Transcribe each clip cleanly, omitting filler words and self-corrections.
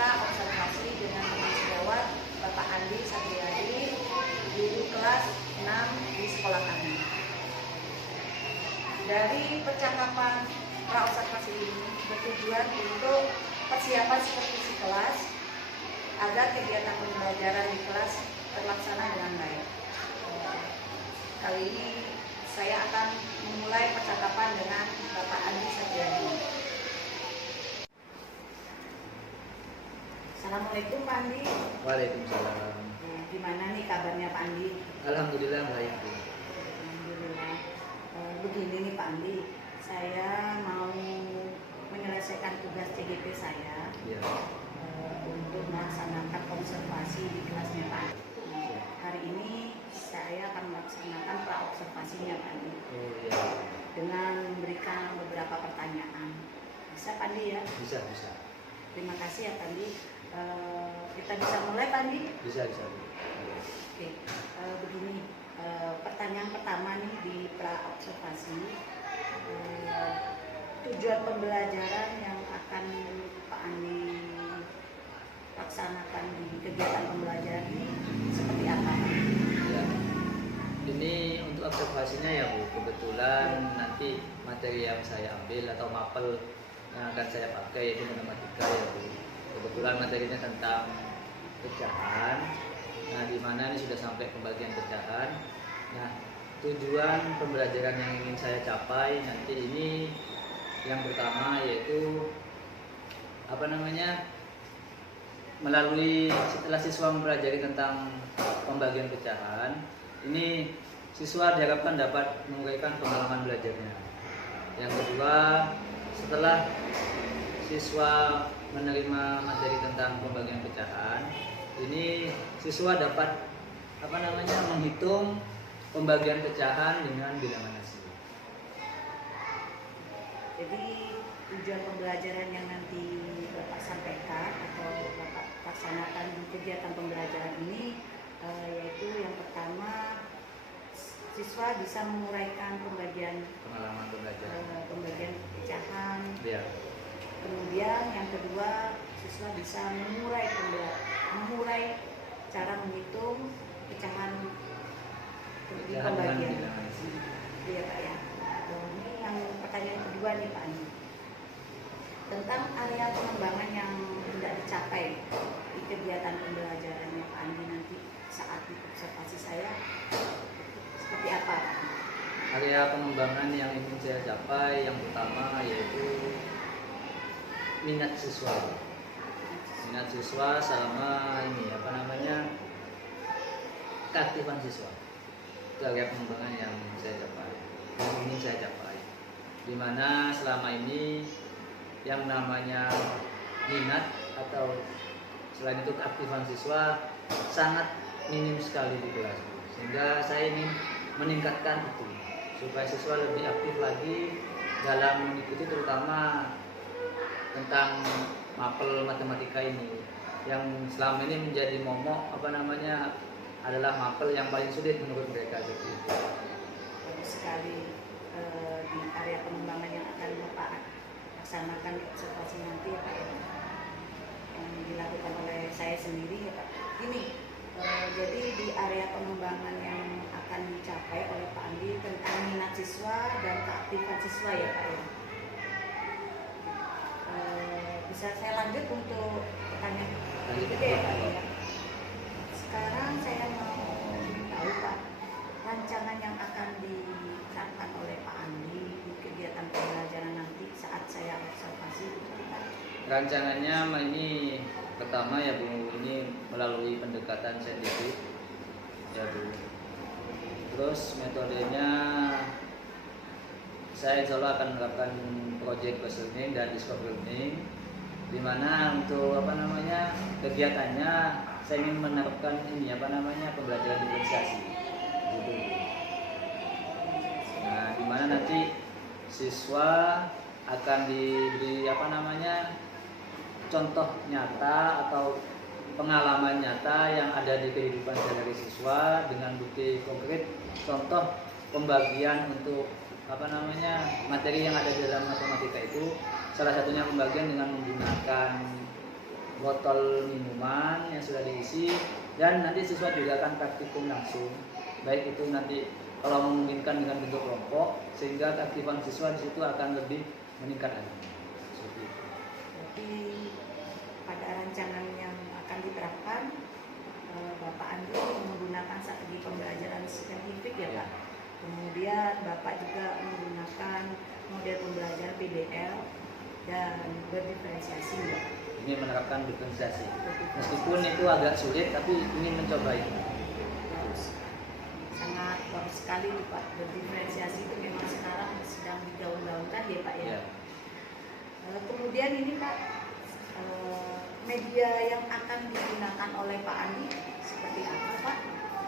pra-observasi dengan teman sejawat Bapak Andi Satriadi, guru kelas 6 di sekolah kami. Dari percakapan pra-observasi ini bertujuan untuk persiapan supervisi kelas agar kegiatan pembelajaran di kelas terlaksana dengan baik. Kali ini saya akan memulai percakapan dengan Bapak Andi Satriadi. Assalamualaikum Pak Andi. Waalaikumsalam. Gimana nih kabarnya Pak Andi? Alhamdulillah baik. Alhamdulillah. Begini nih Pak Andi, saya mau menyelesaikan tugas CGP saya Ya. untuk melaksanakan observasi di kelasnya Pak Andi. Hari ini saya akan melaksanakan pra-observasinya Pak Andi Oh ya. dengan memberikan beberapa pertanyaan. Bisa Pak Andi ya? Bisa. Terima kasih ya Pak Andi. Kita bisa mulai Pak Andi? Bisa. Oke, begini, pertanyaan pertama nih di pra-observasi, tujuan pembelajaran yang akan Pak Andi laksanakan di kegiatan pembelajaran ini seperti apa? Ya. Ini untuk observasinya ya Bu. Kebetulan nanti materi yang saya ambil atau mapel yang akan saya pakai itu matematika ya Bu. Kebetulan materinya tentang pecahan. Nah, di mana ini sudah sampai pembagian pecahan. Nah, tujuan pembelajaran yang ingin saya capai nanti ini yang pertama yaitu melalui setelah siswa mempelajari tentang pembagian pecahan, ini siswa diharapkan dapat menguraikan pengalaman belajarnya. Yang kedua, setelah siswa menerima materi tentang pembagian pecahan, ini siswa dapat menghitung pembagian pecahan dengan bilangan asli. Jadi tujuan pembelajaran yang nanti Bapak sampaikan atau Bapak laksanakan di kegiatan pembelajaran ini yaitu yang pertama, siswa bisa menguraikan Pengalaman belajar. pembagian pecahan. Ya. Kemudian yang kedua, siswa bisa mengurai cara menghitung pecahan di pembagian. Iya Pak ya. Ini yang pertanyaan kedua nih Pak Andi. Tentang area pengembangan yang tidak dicapai di kegiatan pembelajarannya Pak Andi nanti saat di observasi saya seperti apa Pak? Area pengembangan yang ingin saya capai yang pertama yaitu minat siswa sama keaktifan siswa. Itu area pengembangan yang ingin saya capai. Dimana selama ini yang namanya minat atau selain itu keaktifan siswa sangat minim sekali di kelas, sehingga saya ingin meningkatkan itu supaya siswa lebih aktif lagi dalam mengikuti terutama tentang mapel matematika ini yang selama ini menjadi momok adalah mapel yang paling sulit menurut mereka seperti itu. Bagus sekali di area pengembangan yang akan Bapak laksanakan observasi nanti ya Pak, yang dilakukan oleh saya sendiri ya Pak. Ini jadi di area pengembangan yang akan dicapai oleh Pak Andi tentang minat siswa dan keaktifan siswa ya Pak ya. Bisa saya lanjut untuk pertanyaan berikutnya ya Pak ya. Sekarang saya mau tahu Pak, rancangan yang akan diterapkan oleh Pak Andi di kegiatan pembelajaran nanti saat saya observasi itu Pak. Rancangannya ini pertama ya Bu, ini melalui pendekatan saintifik ya Bu. Terus metodenya saya insya Allah akan menerapkan project based learning dan discovery learning, di mana untuk kegiatannya saya ingin menerapkan pembelajaran diferensiasi gitu. Nah, di mana nanti siswa akan diberi contoh nyata atau pengalaman nyata yang ada di kehidupan sehari-hari siswa dengan bukti konkret contoh pembagian untuk materi yang ada di dalam matematika itu. Salah satunya pembagian dengan menggunakan botol minuman yang sudah diisi, dan nanti siswa juga akan praktikum langsung, baik itu nanti kalau memungkinkan dengan bentuk kelompok, sehingga keaktifan siswa di situ akan lebih meningkat lagi. Seperti itu. Jadi pada rancangan yang akan diterapkan, Bapak Andi menggunakan strategi pembelajaran saintifik ya Pak. Kemudian Bapak juga menggunakan model pembelajaran PBL dan berdiferensiasi ya. Ini menerapkan diferensiasi. Meskipun itu agak sulit, tapi ingin mencoba itu. Sangat bagus sekali nih Pak. Berdiferensiasi itu memang sekarang sedang digaung-gaungkan ya Pak ya. Kemudian ini Pak, media yang akan digunakan oleh Pak Andi seperti apa Pak?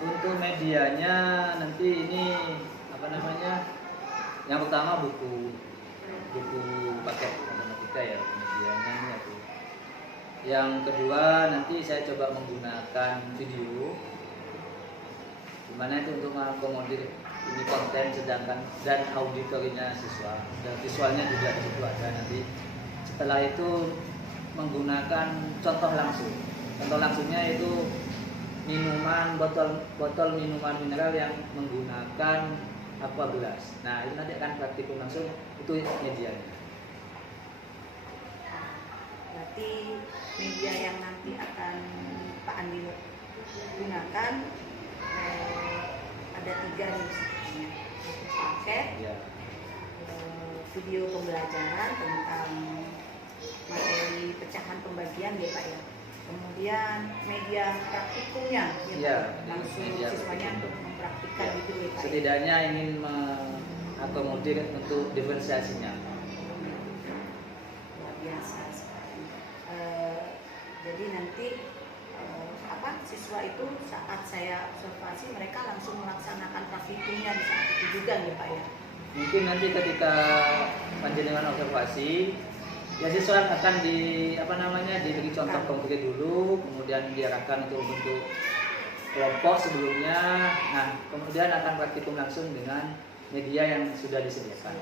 Untuk medianya nanti ini apa namanya? Yang pertama buku paket matematika ya, medianya ini aku. Yang kedua nanti saya coba menggunakan video, dimana itu untuk mengakomodir ini konten sedangkan dan auditorinya siswa, dan visualnya juga di situ ada nanti. Setelah itu menggunakan contoh langsung. Contoh langsungnya itu minuman botol minuman mineral yang menggunakan aqua gelas. Nah, itu nanti akan praktikum langsung, itu medianya. Berarti media yang nanti akan Pak Andi gunakan ada 3 nih sebenarnya. Paket, Ya. video pembelajaran tentang materi pecahan pembagian ya Pak ya. Kemudian media praktikumnya ya, Ya, Pak. Langsung media siswanya praktikum. untuk mempraktikkan Ya. gitu ya Pak. Setidaknya ingin mengakomodir untuk diferensiasinya. Luar biasa sekali. Jadi nanti siswa itu saat saya observasi mereka langsung melaksanakan praktikumnya di saat itu juga ya Pak ya. Mungkin nanti ketika panjenengan observasi, ya siswa akan diberi contoh konkret dulu, kemudian diarahkan untuk bentuk kelompok sebelumnya. Nah, kemudian akan praktikum langsung dengan media yang sudah disediakan.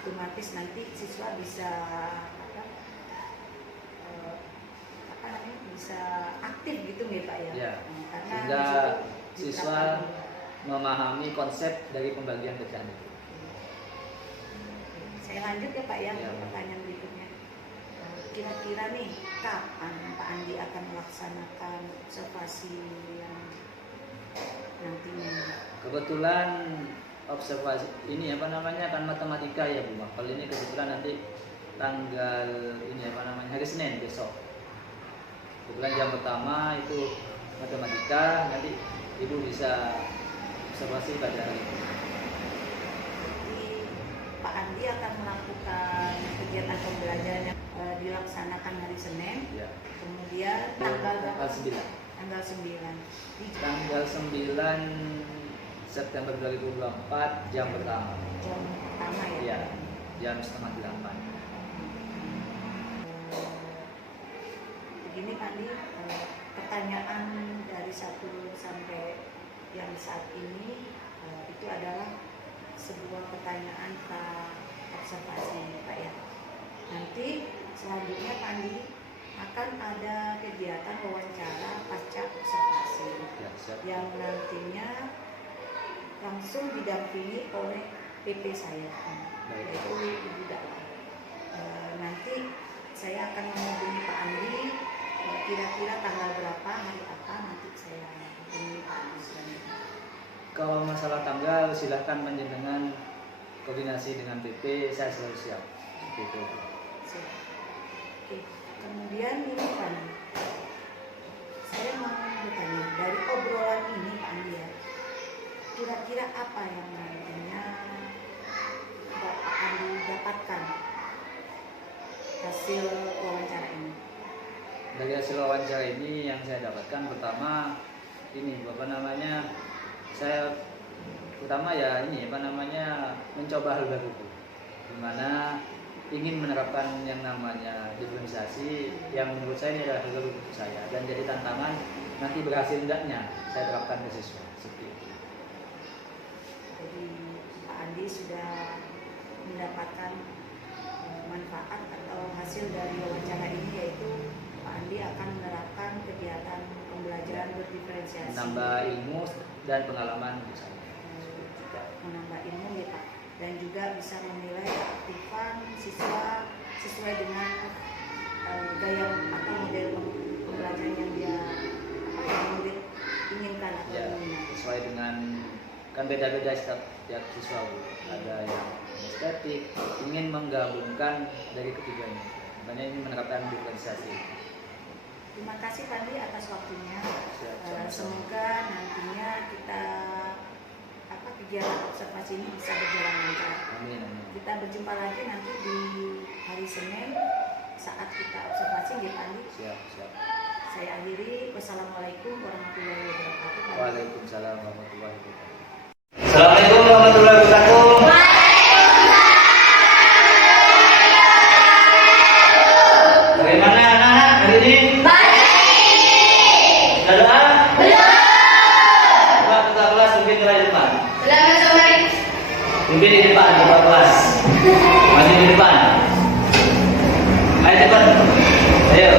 Otomatis nanti siswa bisa bisa aktif gitu ya Pak ya. Ya, Karena sehingga di situ siswa memahami konsep dari pembagian pecahan itu. Saya lanjut ya Pak ya, Ya. pertanyaan berikutnya. Kira-kira nih kapan Pak Andi akan melaksanakan observasi yang nantinya? Kebetulan observasi ini kan matematika ya Bu. Kalau ini kebetulan nanti tanggal hari Senin besok. Kebetulan jam pertama itu matematika, nanti Ibu bisa observasi pada hari ini. Jadi Pak Andi akan melakukan kegiatan pembelajaran yang dilaksanakan hari Senin. Ya. Kemudian tanggal berapa? Tanggal 9. Tanggal 9. Tanggal 9 September 2024 jam pertama. Jam pertama ya. Iya, jam setengah 8. Begini Pak Andi, pertanyaan dari 1 sampai yang saat ini itu adalah sebuah pertanyaan observasi Pak ya. Nanti selanjutnya Pak Andi akan ada kegiatan wawancara pasca observasi Ya, siap. yang nantinya langsung didampingi oleh PP saya, Baik. yaitu Ibu Dala. Nanti saya akan menghubungi Pak Andi kira-kira tanggal berapa, hari apa, nanti saya hubungi Pak Andi selanjutnya. Kalau masalah tanggal silahkan panjenengan koordinasi dengan PP, saya selalu siap. Gitu. Siap. Oke. Kemudian ini Pak Andi, saya mau bertanya dari obrolan ini Pak Andi ya, kira-kira apa yang nantinya Bapak Andi dapatkan hasil wawancara ini? Dari hasil wawancara ini yang saya dapatkan pertama ini saya pertama ya mencoba hal baru, dimana ingin menerapkan yang namanya diferensiasi yang menurut saya ini adalah hal baru untuk saya dan jadi tantangan nanti berhasil enggaknya saya terapkan ke siswa seperti itu. Jadi Pak Andi sudah mendapatkan manfaat atau hasil dari wawancara ini, yaitu Pak Andi akan menerapkan kegiatan pembelajaran berdiferensiasi, menambah ilmu dan pengalaman di sana. juga menambah ilmu ya Pak, dan juga bisa menilai keaktifan siswa sesuai dengan gaya atau model pembelajaran yang dia yang murid inginkan atau Ya, minati. sesuai dengan, kan beda-beda setiap siswa, Bu. Ada yang estetik, ingin menggabungkan dari ketiganya. Makanya ini menerapkan diferensiasi. Terima kasih Pak Andi atas waktunya. Siap, sama-sama. Semoga nantinya kita kegiatan observasi ini bisa berjalan lancar. Amin, amin. Kita berjumpa lagi nanti di hari Senin saat kita observasi di Pak Andi. Siap, siap. Saya akhiri. Wassalamualaikum warahmatullahi wabarakatuh. Waalaikumsalam warahmatullahi wabarakatuh. Assalamualaikum warahmatullahi wabarakatuh. Bagaimana anak-anak hari ini? Sudah doa? Coba ketua kelas pimpin di depan. Pimpin di depan, ketua kelas. Maju di depan. Ayo cepat. Ayo.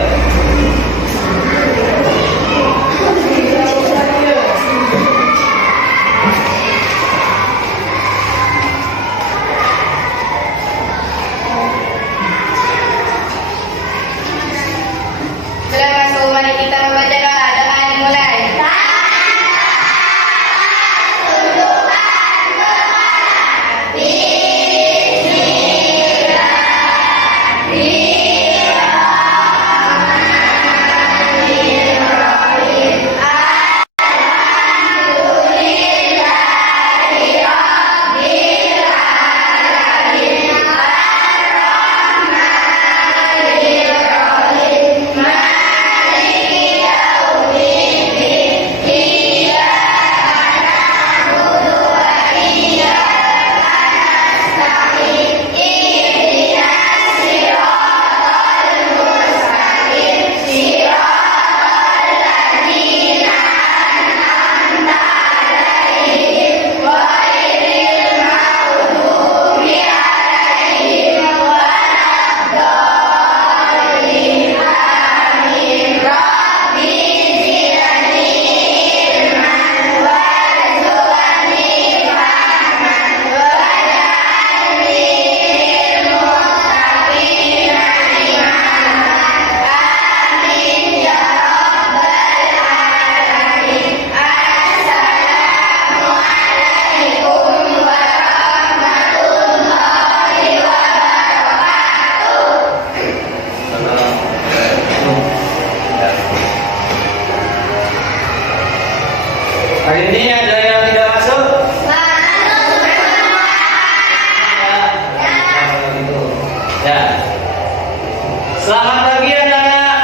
Mari kita membaca doa. Doa dimulai. Hari ini ada yang tidak masuk? Ya. Selamat pagi anak-anak.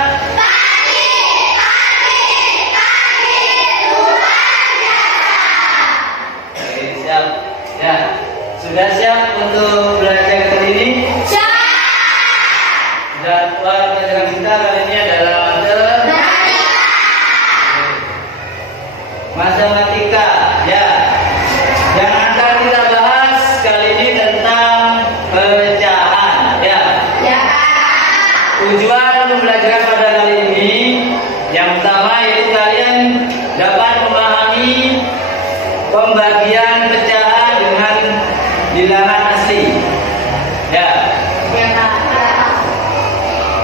Oke, siap. Ya. Sudah siap untuk belajar kali ini? Jadwal pelajaran kita kali ini adalah matematika. Ya. Yang akan kita bahas kali ini tentang pecahan. Ya. Tujuan pembelajaran pada kali ini yang pertama yaitu kalian dapat memahami pembagian pecahan dengan bilangan asli. Ya.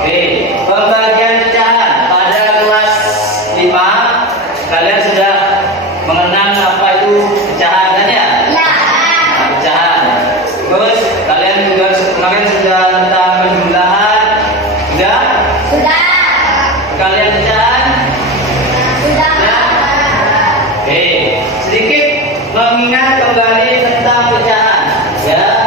Oke, pembagian pecahan pada kelas 5 kalian sudah mengenal apa itu pecahan kan ya? Nah, pecahan. Terus kalian juga kemarin sudah tentang penjumlahan. Sudah? Kalian pecahan? Ya? Oke, sedikit mengingat kembali tentang pecahan. Ya.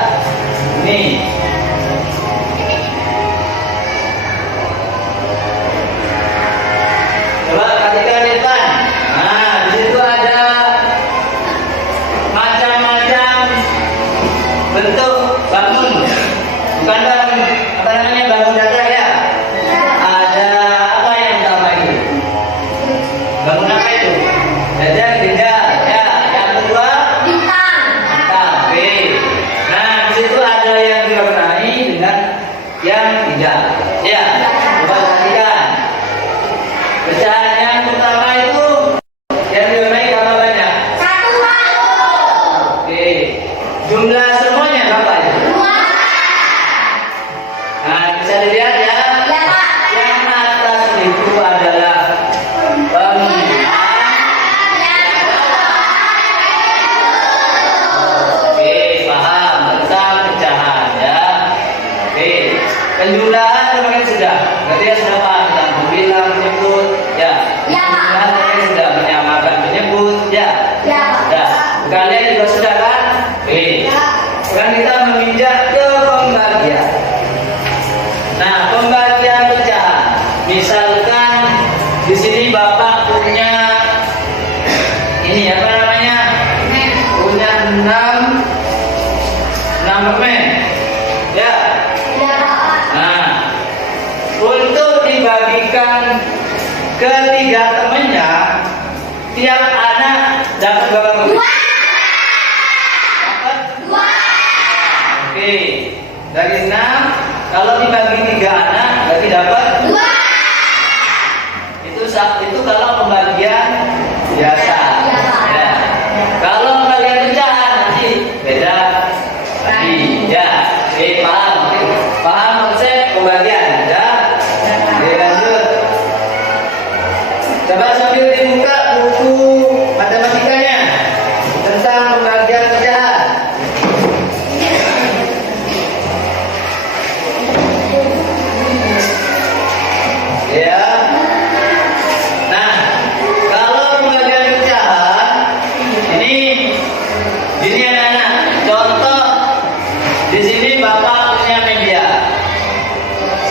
Berarti ya sudah paham tentang membilang, menyebut, ya. Ya, Pak. Kalian sudah menyamakan menyebut, ya. Ya, Pak. Ya. Kalian juga sudah kan? Oke. Sekarang kita menginjak ke pembagian. Nah, pembagian pecahan. Misalkan di sini Bapak punya ini apa namanya? Punya 6 permen. Ya. Ya, Pak. Nah, untuk dibagikan ke 3 temannya, tiap anak dapat berapa permen? Dapat? Oke. Dari 6, kalau dibagi 3 anak, berarti dapat? Itu kalau pembagian biasa. Ya. Kalau pembagian pecahan nanti beda lagi. Ya. Oke, paham? Paham konsep pembagian? Ya. Oke, lanjut. Coba sambil dibuka buku matematikanya tentang pembagian pecahan. Ya. Nah, kalau pembagian pecahan ini anak-anak. Contoh di sini Bapak punya media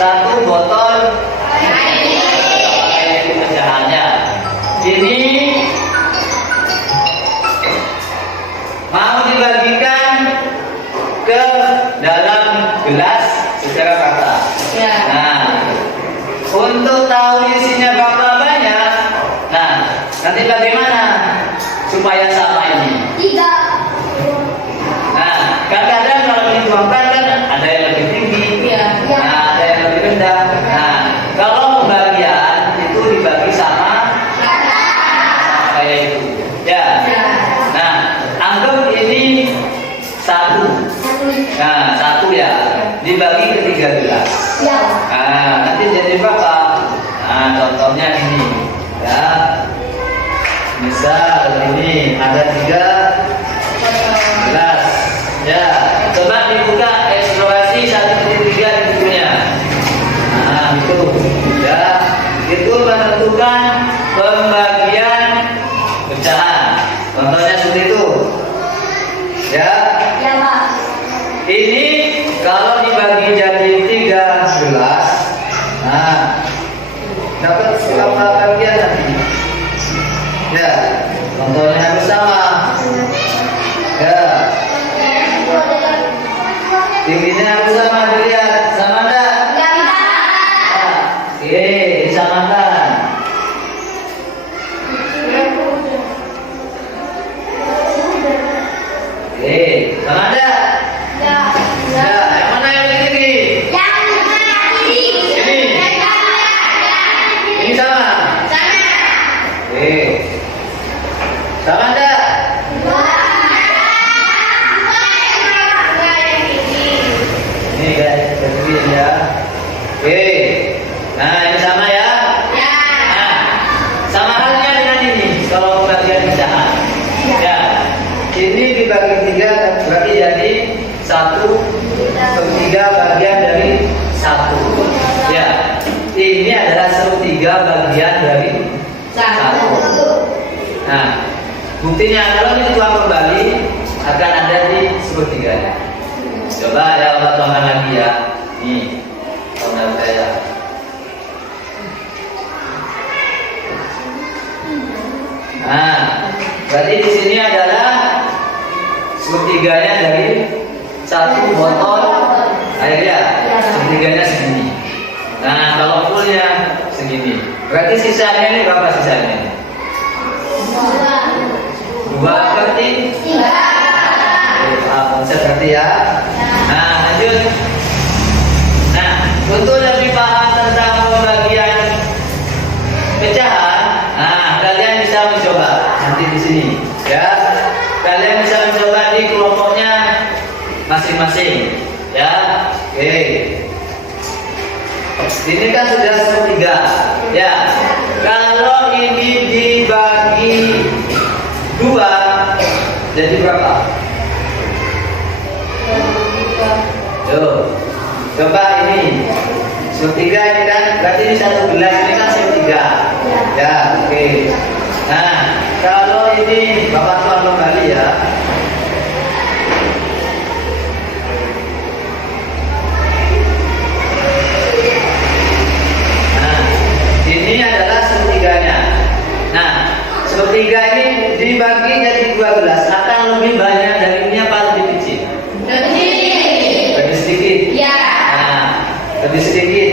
1 botol air pecahannya. Ini mau dibagikan ke dalam gelas secara rata. Ya. Nah, untuk tahu isinya berapa banyak, nah nanti bagaimana supaya sama ini? Nah, kadang-kadang kalau dituangkan kan ada yang lebih tinggi, Iya. nah ada yang lebih rendah. Nah, kalau pembagian itu dibagi sama kayak itu, ya. Nah, anggap ini 1. Nah, 1 ya, dibagi ke 3 gelas. Nah, nanti jadi berapa? Nah, contohnya ini, ya. Misal ini ada 3 gelas. Ya, coba dibuka eksplorasi 1.3 di bukunya. Nah, itu, ya, itu menentukan pembagian pecahan. Contohnya seperti itu, ya. Ini kalau dibagi jadi 3 gelas, nah dapat berapa bagian nanti? Ya, contohnya harus sama. Ya, tingginya harus sama, dilihat sama enggak? Oke, disamakan. Oke, sama enggak? Ya, yang mana yang lebih tinggi? Ini sama. Oke, sama enggak? Ini guys, begini ya. Oke, nah ini sama ya. Nah, sama halnya dengan ini. Kalau pembagian pecahan, ya, ini dibagi 3 berarti jadi 1/3 bagian dari 1. Ya, ini adalah 1/3 bagian dari 1. Nah, buktinya kalau dituang kembali akan ada di 1/3-nya. Coba ya Allah tuangkan lagi ya. Nih, tuangkan saya. Nah, berarti di sini adalah 1/3-nya dari 1 botol air ya. 1/3-nya segini. Nah, kalau fullnya segini. Berarti sisanya ini berapa sisanya? 2/3. Konsep berarti ya. Nah, lanjut. Nah, untuk lebih paham tentang pembagian pecahan, nah kalian bisa mencoba nanti di sini, ya. Kalian bisa mencoba di kelompoknya masing-masing, ya. Oke. Ini kan sudah 1/3, ya. Kalau ini dibagi 2, jadi berapa? Tuh, coba ini 1/3 ini kan berarti ini satu gelas, ini kan sepertiga. Ya, oke. Nah, kalau ini Bapak tuan kembali ya. Nah, ini adalah sepertiganya. Nah, sepertiga ini dibagi jadi 2 gelas. Akan lebih banyak dari ini apa lebih kecil? Lebih sedikit. Nah, lebih sedikit.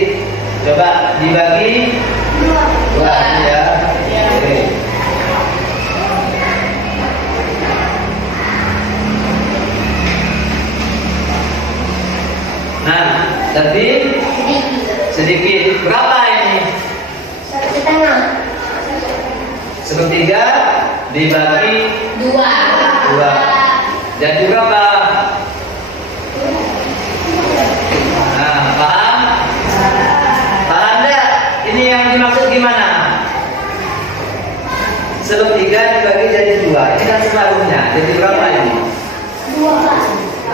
Coba dibagi 2 ya. Oke. Nah, lebih sedikit. Berapa ini? Sepertiga dibagi 2. Jadi berapa? Nah, paham? Paham enggak? Ini yang dimaksud gimana? Sepertiga dibagi jadi 2. Ini kan separuhnya. Jadi berapa ini? 2.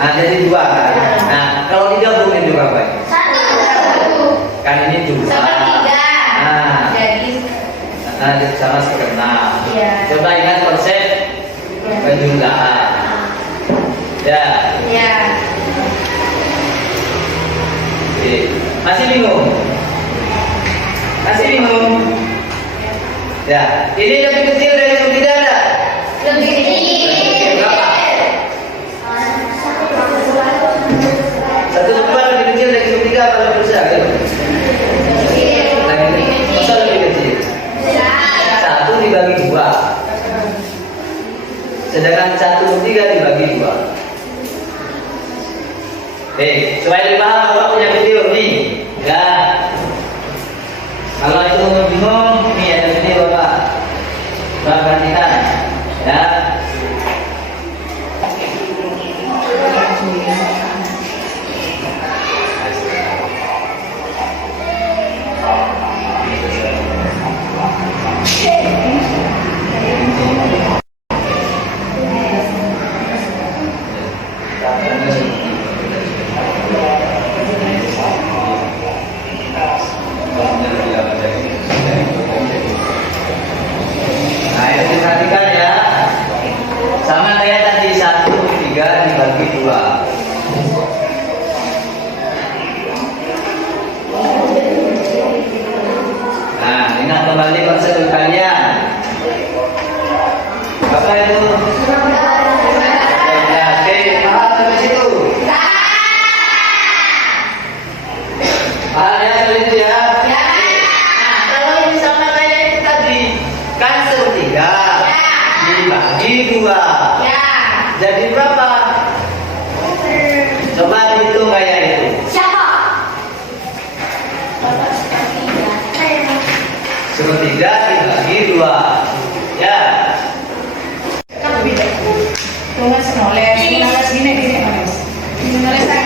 Nah, jadi 2 kan? Nah, kalau digabungin itu berapa ini? 1. Kan ini 2. Nah, sama sekenal. Iya. Coba ingat konsep penjumlahan. Ya. Oke. Masih bingung? Masih bingung? Ya. Ini lebih kecil dari sepertiga ada? Lebih kecil. Berapa? 1/4 lebih kecil dari sepertiga apa lebih besar? Masa lebih kecil? 1 dibagi 2. Sedangkan 1/3 dibagi 2. Supaya lebih paham, Bapak punya video nih. Ya. Kalau itu bingung, nih ada sini Bapak. Bapak perhatikan. Ya. Nah, itu diperhatikan ya. Sama kayak tadi 1/3 dibagi 2. Nah, ingat kembali konsep kalian. Apa itu? Ya, oke, paham sampai situ? Paham ya sampai situ ya? Nah, kalau ini sama kayak itu tadi, kan 1/3 dibagi 2. Jadi berapa? Coba hitung kayak itu. Siapa? 1/3 dibagi 2. Ya. Tulis nulis gini nulis. Nulis kan?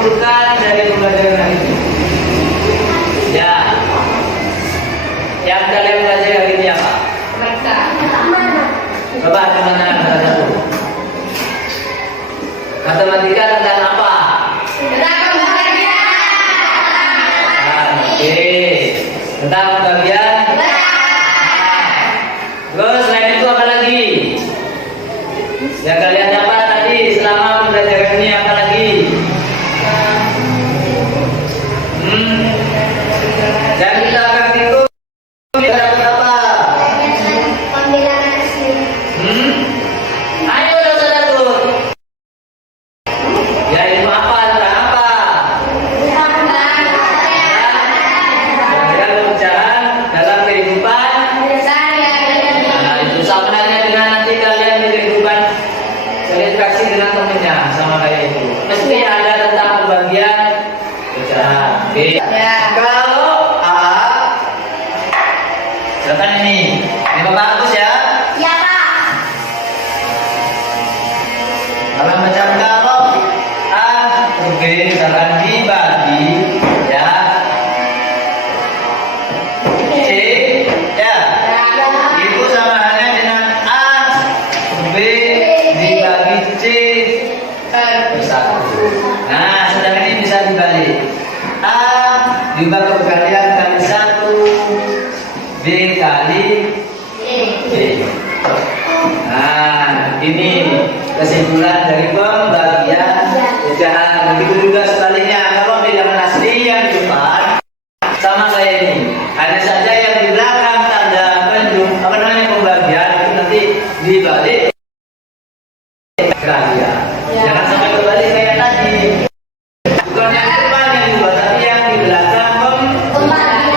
dibutuhkan dari pembelajaran hari ini? Ya. Yang kalian pelajari hari ini apa? Coba teman-teman salah satu. Matematika tentang apa? Oke. Tentang pembagian. Terus selain itu apa lagi? Yang kalian dapat tadi selama pembelajaran ini apa lagi? Dan kita akan itu kita dapat apa? Ayo saudaraku. Ya ilmu apa? Tentang apa? Belajar pecahan dalam kehidupan. Nah, itu sama halnya dengan nanti kalian di kehidupan kalian kasih dengan temennya sama kayak itu. Mesti ada tentang pembagian pecahan. Oke. Kalau A, silakan ini. Ini Bapak hapus ya. Kalau macam kalau A, oke, misalkan dibagi ya. C, ya. Itu sama halnya dengan A, B dibagi C bersatu. Nah, sedangkan ini bisa dibalik. A dibagi perkalian kali 1, B kali B. Nah, ini kesimpulan dari pembagian pecahan. Begitu juga sebaliknya, kalau bilangan asli yang di depan sama kayak ini, hanya saja yang di belakang tanda pembagian itu nanti dibalik kalian. Jangan sampai kembali kayak tadi. Bukan yang di depan yang dibuat, tapi yang di belakang pembagian.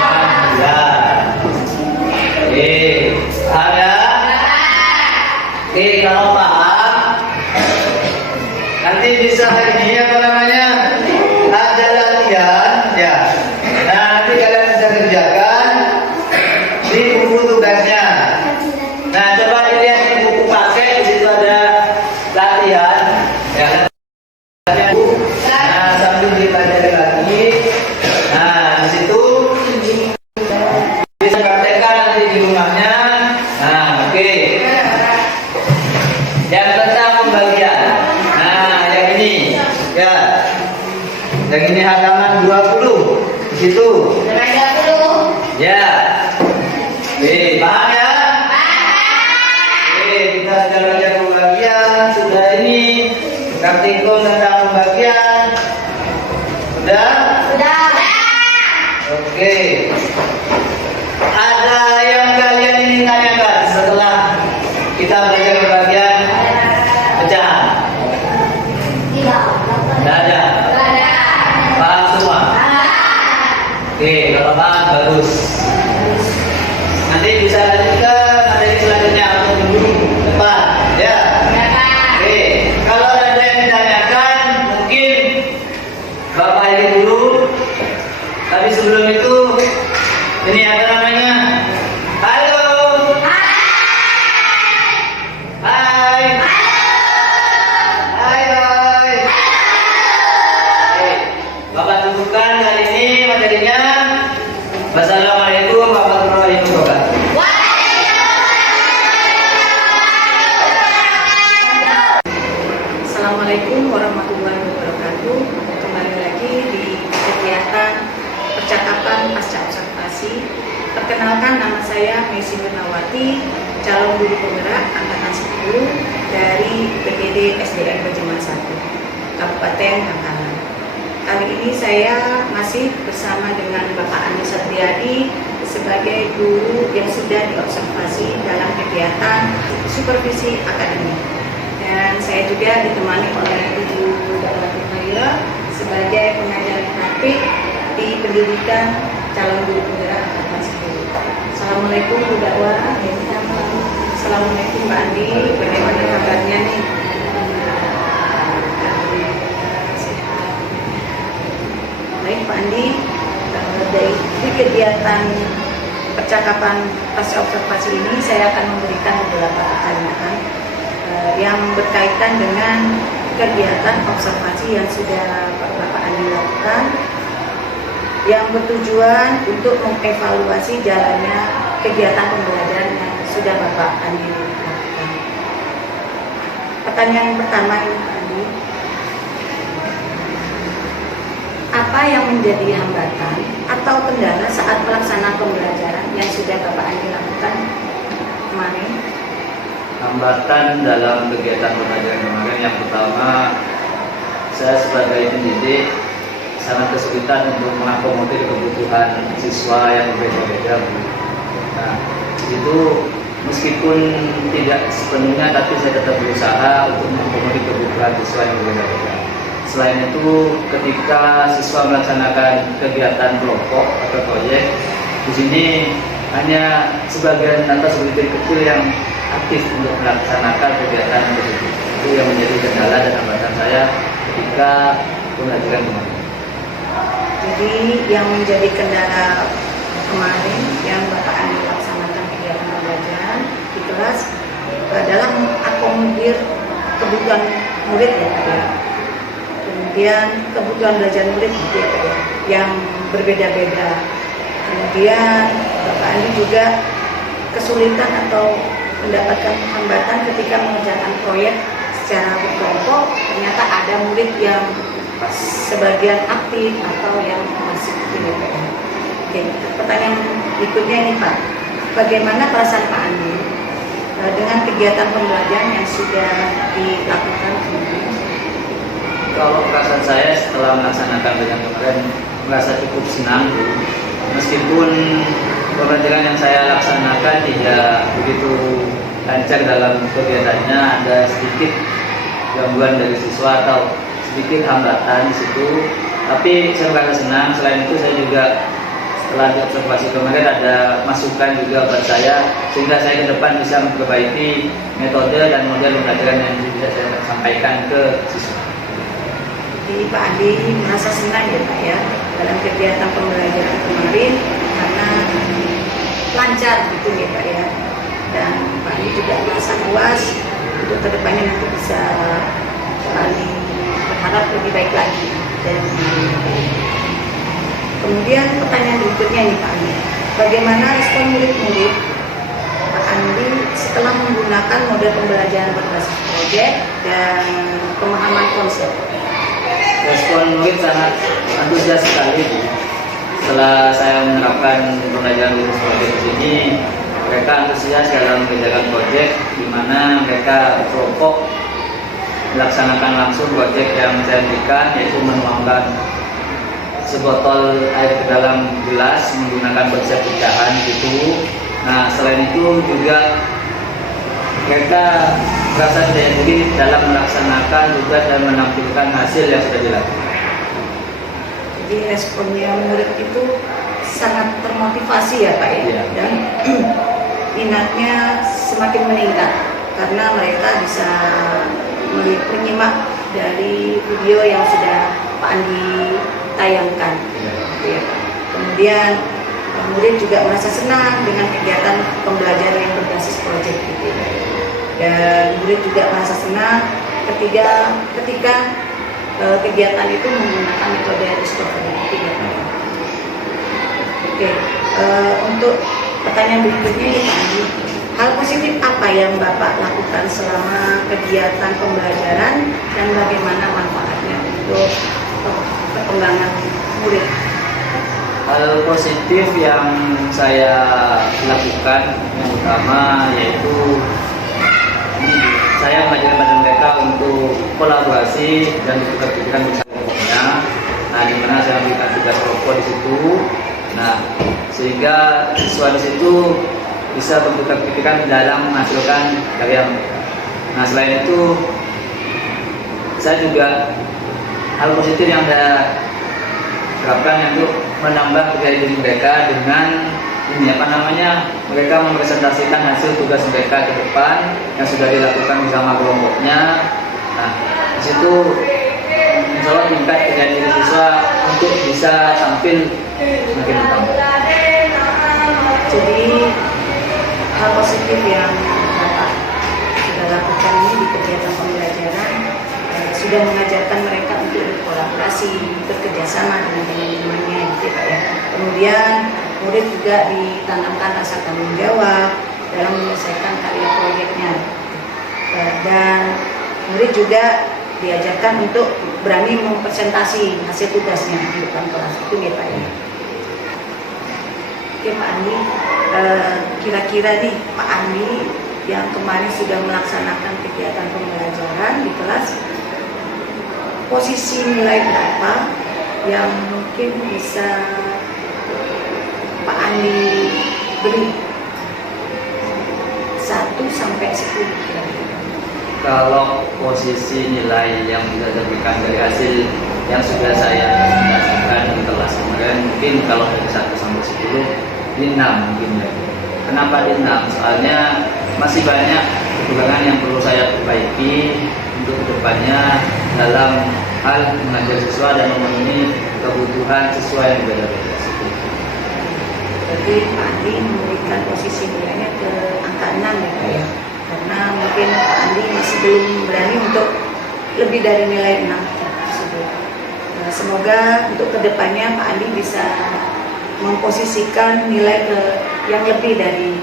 Oke, paham ya? Oke, kalau paham, nanti bisa ini apa namanya? Ada latihan, ya. Nah, nanti kalian bisa kerjakan di buku tugasnya. Nah, coba dilihat di buku pakai, di situ ada latihan, ya. Nah, sambil dipelajari lagi. Nah, di situ bisa praktekkan nanti di rumahnya. Nah, oke. Yang tentang pembagian. Nah, yang ini, ya. Yang ini halaman 20. Di situ. Ya. Oke, paham ya? Oke, kita sudah belajar pembagian. Sudah ini praktikum tentang pembagian. Sudah? Oke. Ada yang kalian ingin tanyakan setelah kita belajar pembagian pecahan? Tidak ada. Paham semua? Oke, kalau paham bagus. Nanti bisa lanjut ke materi selanjutnya atau minggu depan, ya. Oke, kalau ada yang ditanyakan, mungkin Bapak ini dulu. Tapi sebelum itu, ini apa namanya? Halo. Hai. Hai. Oke, Bapak tunjukkan kali ini materinya. Wassalamualaikum warahmatullahi wabarakatuh. Assalamualaikum warahmatullahi wabarakatuh. Kembali lagi di kegiatan percakapan pasca observasi. Perkenalkan, nama saya Messi Bernawati, calon guru penggerak angkatan 10 dari PGD SDN Bajaman 1, Kabupaten Bangkalan. Kali ini saya masih bersama dengan Bapak Andi Satriadi sebagai guru yang sudah diobservasi dalam kegiatan supervisi akademik. Dan saya juga ditemani oleh Ibu Dakwati Maria sebagai pengajar praktik di pendidikan calon guru penggerak angkatan 10. Assalamualaikum Bu Dakwa. Assalamualaikum Mbak Andi. Bagaimana kabarnya nih? Baik Pak Andi, dari kegiatan percakapan pasca observasi ini saya akan memberikan beberapa pertanyaan yang berkaitan dengan kegiatan observasi yang sudah Bapak Andi lakukan yang bertujuan untuk mengevaluasi jalannya kegiatan pembelajaran yang sudah Bapak Andi lakukan. Pertanyaan pertama ini Pak Andi, apa yang menjadi hambatan atau kendala saat pelaksanaan pembelajaran yang sudah Bapak Andi lakukan kemarin? Hambatan dalam kegiatan pembelajaran kemarin yang pertama, saya sebagai pendidik sangat kesulitan untuk mengakomodir kebutuhan siswa yang berbeda-beda. Nah, itu meskipun tidak sepenuhnya, tapi saya tetap berusaha untuk mengakomodir kebutuhan siswa yang berbeda-beda. Selain itu, ketika siswa melaksanakan kegiatan kelompok atau proyek, di sini hanya sebagian atau segelintir kecil yang aktif untuk melaksanakan kegiatan tersebut. Itu yang menjadi kendala dan hambatan saya ketika pembelajaran kemarin. Jadi yang menjadi kendala kemarin yang Bapak Andi laksanakan kegiatan pembelajaran di kelas adalah mengakomodir kebutuhan murid ya Pak ya. Kemudian kebutuhan belajar murid gitu ya Pak ya, yang berbeda-beda. Kemudian Bapak Andi juga kesulitan atau mendapatkan hambatan ketika mengerjakan proyek secara berkelompok. Ternyata ada murid yang sebagian aktif atau yang masih tidak. Oke, pertanyaan berikutnya ini Pak, bagaimana perasaan Pak Andi dengan kegiatan pembelajaran yang sudah dilakukan ini? Kalau perasaan saya setelah melaksanakan dengan kemarin merasa cukup senang, meskipun pembelajaran yang saya laksanakan tidak begitu lancar dalam kegiatannya, ada sedikit gangguan dari siswa atau sedikit hambatan di situ, tapi saya merasa senang. Selain itu saya juga setelah diobservasi kemarin ada masukan juga buat saya, sehingga saya ke depan bisa memperbaiki metode dan model pembelajaran yang bisa saya sampaikan ke siswa. Jadi Pak Andi merasa senang ya Pak ya dalam kegiatan pembelajaran kemarin karena lancar gitu ya Pak ya, dan Pak Andi juga merasa puas untuk kedepannya nanti bisa Pak Andi berharap lebih baik lagi dari kemarin. Kemudian pertanyaan berikutnya ini Pak Andi, bagaimana respon murid-murid Pak Andi setelah menggunakan model pembelajaran berbasis proyek dan pemahaman konsep? Respon murid sangat antusias sekali setelah saya menerapkan pembelajaran berbasis proyek di sini. Mereka antusias dalam mengerjakan proyek, di mana mereka berkelompok melaksanakan langsung proyek yang saya berikan, yaitu menuangkan sebotol air ke dalam gelas menggunakan konsep pecahan gitu. Nah, selain itu juga mereka merasa tidak mungkin dalam melaksanakan tugas dan menampilkan hasil yang sudah dilakukan. Jadi responnya murid itu sangat termotivasi ya Pak ya, Iya. Dan minatnya semakin meningkat karena mereka bisa menyimak dari video yang sudah Pak Andi tayangkan. Ya. Kemudian murid juga merasa senang dengan kegiatan pembelajaran yang berbasis proyek gitu. Dan murid juga merasa senang ketika kegiatan itu menggunakan metode Aristoteles. Oke, untuk pertanyaan berikutnya ini Pak Andi, hal positif apa yang Bapak lakukan selama kegiatan pembelajaran dan bagaimana manfaatnya untuk perkembangan murid? Hal positif yang saya lakukan yang utama yaitu saya mengajarkan pada mereka untuk kolaborasi dan bertukar pikiran bersama. Nah, di mana saya memberikan tugas kelompok di situ. Nah, sehingga siswa di situ bisa bertukar pikiran dalam menghasilkan karya mereka. Nah, selain itu saya juga hal positif yang saya terapkan untuk menambah percaya diri mereka dengan mereka mempresentasikan hasil tugas mereka ke depan yang sudah dilakukan bersama kelompoknya. Nah, di situ insya Allah tingkat percaya diri siswa untuk bisa tampil semakin bertambah. Jadi hal positif yang Bapak sudah lakukan ini di kegiatan pembelajaran sudah sudah mengajarkan mereka untuk berkolaborasi, bekerjasama dengan teman-temannya gitu Pak ya. Kemudian murid juga ditanamkan rasa tanggung jawab dalam menyelesaikan karya proyeknya. Dan murid juga diajarkan untuk berani mempresentasi hasil tugasnya di depan kelas itu ya Pak ya. Oke Pak Andi, kira-kira nih Pak Andi yang kemarin sudah melaksanakan kegiatan pembelajaran di kelas, posisi nilai berapa yang mungkin bisa Pak Andi beri 1 sampai 10 kira-kira? Kalau posisi nilai yang bisa diberikan dari hasil yang sudah saya presentasikan di kelas kemarin, mungkin kalau dari 1 sampai 10 di 6 mungkin ya. Kenapa di 6? Soalnya masih banyak kekurangan yang perlu saya perbaiki untuk kedepannya dalam hal mengajar siswa dan memenuhi kebutuhan siswa yang berbeda-beda. Jadi Pak Andi memberikan posisi nilainya ke angka 6 ya Pak ya. Karena mungkin Pak Andi masih belum berani untuk lebih dari nilai 6 tersebut. Semoga untuk kedepannya Pak Andi bisa memposisikan nilai ke yang lebih dari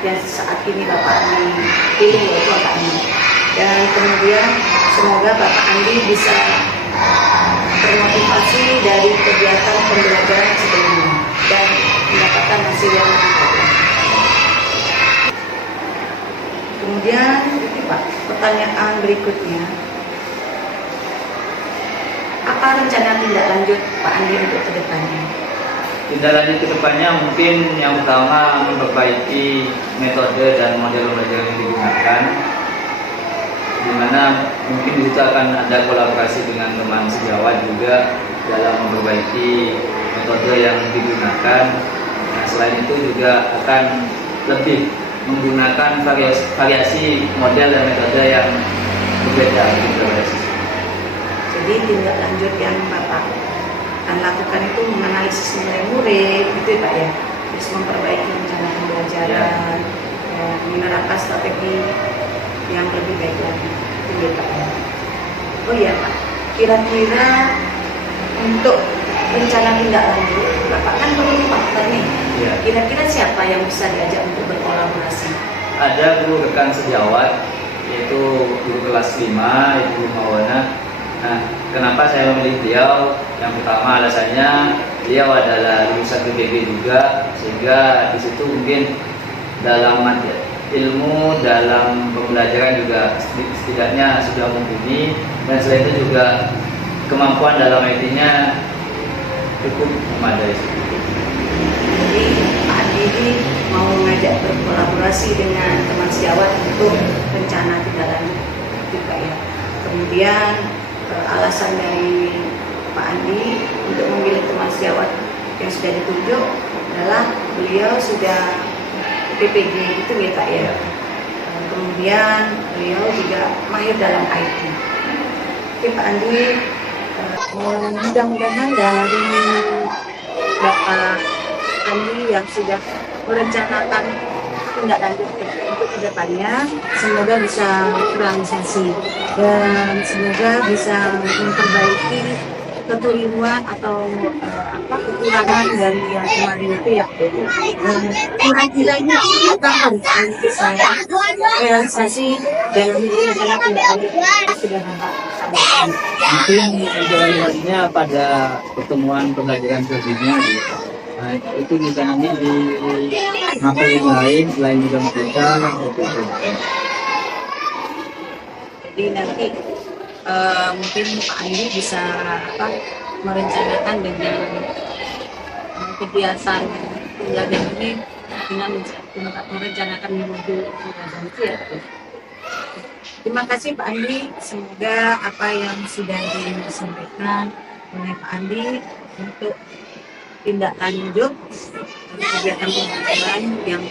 yang saat ini Bapak Andi pilih yaitu Bapak Andi. Dan kemudian semoga Bapak Andi bisa termotivasi dari kegiatan pembelajaran sebelumnya dan mendapatkan hasil yang lebih baik. Kemudian ini Pak, pertanyaan berikutnya, apa rencana tindak lanjut Pak Andi untuk kedepannya? Tindak lanjut kedepannya mungkin yang pertama memperbaiki metode dan model belajar yang digunakan, di mana mungkin di situ akan ada kolaborasi dengan teman sejawat juga dalam memperbaiki metode yang digunakan. Nah, selain itu juga akan lebih menggunakan variasi model dan metode yang berbeda gitu. Jadi tindak lanjut yang Bapak akan lakukan itu menganalisis nilai murid gitu ya Pak ya, terus memperbaiki rencana pembelajaran, ya, menerapkan strategi yang lebih baik lagi gitu ya Pak ya. Oh iya Pak, kira-kira untuk rencana tindak lanjut Bapak kan perlu partner nih, Ya. Kira-kira siapa yang bisa diajak untuk berkolaborasi? Ada guru rekan sejawat, yaitu guru kelas 5, Ibu Mawana. Nah, kenapa saya memilih beliau? Yang pertama alasannya beliau adalah lulusan PBB juga, sehingga di situ mungkin dalam ilmu, dalam pembelajaran juga setidaknya sudah mumpuni, dan selain itu juga kemampuan dalam IT-nya cukup memadai. Jadi Pak Andi ini mau mengajak berkolaborasi dengan teman sejawat untuk rencana tindak lanjut gitu Pak ya. Kemudian alasan dari Pak Andi untuk memilih teman sejawat yang sudah ditunjuk adalah beliau sudah PPG gitu ya Pak ya. Kemudian beliau juga mahir dalam IT. Oke Pak Andi, mudah-mudahan dari Bapak Andi yang sudah merencanakan tindak lanjut untuk kedepannya, semoga bisa terrealisasi dan semoga bisa memperbaiki kekeliruan atau kekurangan dari yang kemarin itu ya. Kira-kira ini apa harus bisa realisasi dalam rencana tindak lanjut yang sudah Bapak sampaikan? Mungkin idealnya pada pertemuan pembelajaran selanjutnya. Nah, itu bisa nanti di materi lain selain juga mereka. Jadi nanti mungkin Pak Andi bisa merencanakan dengan kegiatan pembelajaran ini dengan merencanakan modul pembelajaran itu ya. Terima kasih Pak Andi, semoga apa yang sudah disampaikan oleh Pak Andi untuk tindak lanjut kegiatan pembelajaran yang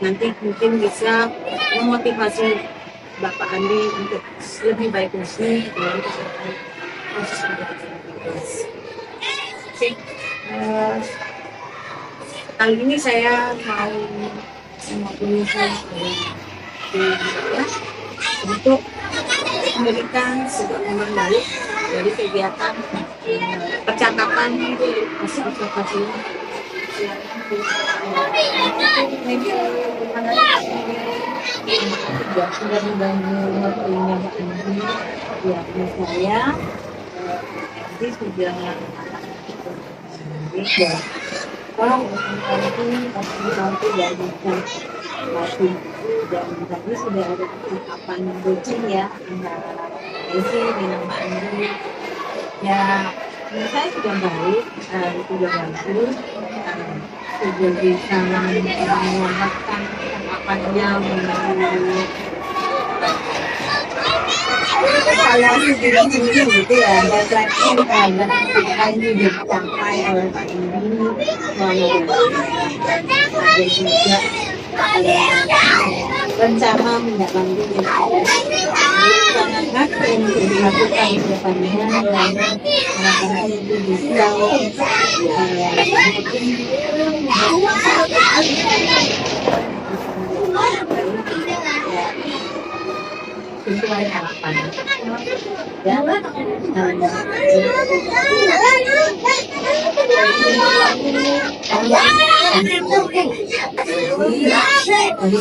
nanti mungkin bisa memotivasi Bapak Andi untuk lebih baik lagi dalam kesehatan proses pembelajaran di kelas. Oke, kali ini saya mau mengumpulkan untuk memberikan sebuah momen baik dari kegiatan percakapan masih observasi sudah mengganggu waktunya Mbak Andi ya saya nanti sudah tolong nanti dari masih dan tadi sudah ada percakapan bocil ya antara Ezi dengan Mbak Andi ya menurut saya sudah baik sudah bagus sudah bisa menguatkan percakapannya mengenai kalian juga sendiri gitu ya deadline juga dicapai oleh Pak Indi ada juga rencana mendampingi sangat untuk dilakukan ke depannya dan harapan itu bisa sesuai harapan ya jadi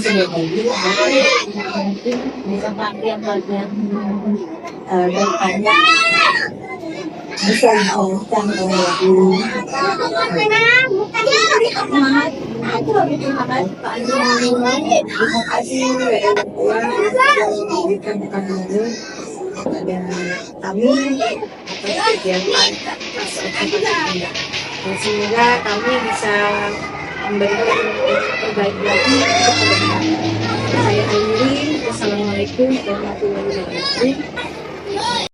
sudah bisa bagian daripada bisa dilakukan oleh terima kasih Pak Andi, terima kasih memberikan dulu kepada kami atas kegiatan semoga kami bisa memberikan terbaik lagi saya akhiri. Wassalamualaikum warahmatullahi wabarakatuh.